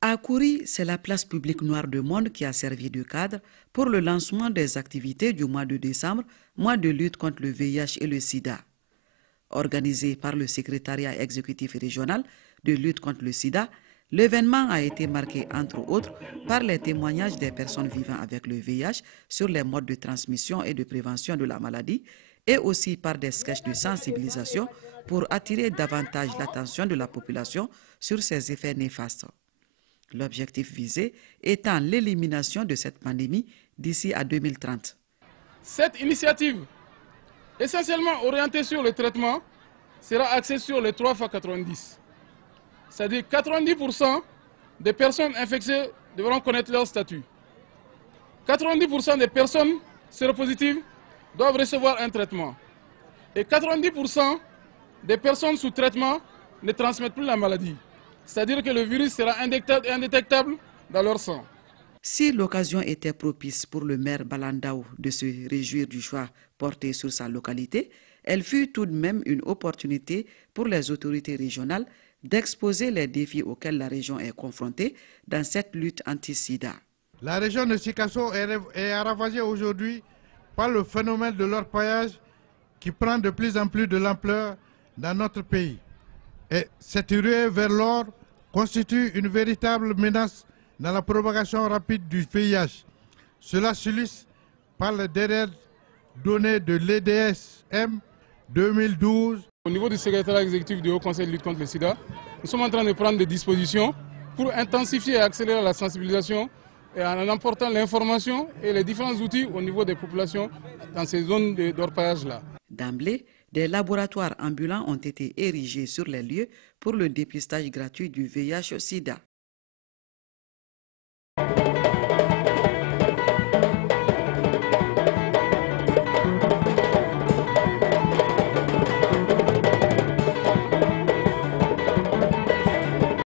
À Kouri, c'est la place publique Noire de Monde qui a servi de cadre pour le lancement des activités du mois de décembre, mois de lutte contre le VIH et le sida. Organisé par le secrétariat exécutif régional de lutte contre le sida, l'événement a été marqué entre autres par les témoignages des personnes vivant avec le VIH sur les modes de transmission et de prévention de la maladie et aussi par des sketchs de sensibilisation pour attirer davantage l'attention de la population sur ses effets néfastes. L'objectif visé étant l'élimination de cette pandémie d'ici à 2030. Cette initiative, essentiellement orientée sur le traitement, sera axée sur les 3 x 90. C'est-à-dire 90% des personnes infectées devront connaître leur statut. 90% des personnes séropositives doivent recevoir un traitement. Et 90% des personnes sous traitement ne transmettent plus la maladie. C'est-à-dire que le virus sera indétectable dans leur sang. Si l'occasion était propice pour le maire Balandaou de se réjouir du choix porté sur sa localité, elle fut tout de même une opportunité pour les autorités régionales d'exposer les défis auxquels la région est confrontée dans cette lutte anti-sida. La région de Sikasso est ravagée aujourd'hui par le phénomène de l'orpaillage qui prend de plus en plus de l'ampleur dans notre pays. Et cette ruée vers l'or constitue une véritable menace dans la propagation rapide du VIH. Cela s'illustre par les dernières données de l'EDSM 2012. Au niveau du secrétariat exécutif du Haut Conseil de lutte contre le sida, nous sommes en train de prendre des dispositions pour intensifier et accélérer la sensibilisation et en apportant l'information et les différents outils au niveau des populations dans ces zones d'orpaillage-là. D'emblée, des laboratoires ambulants ont été érigés sur les lieux pour le dépistage gratuit du VIH-Sida.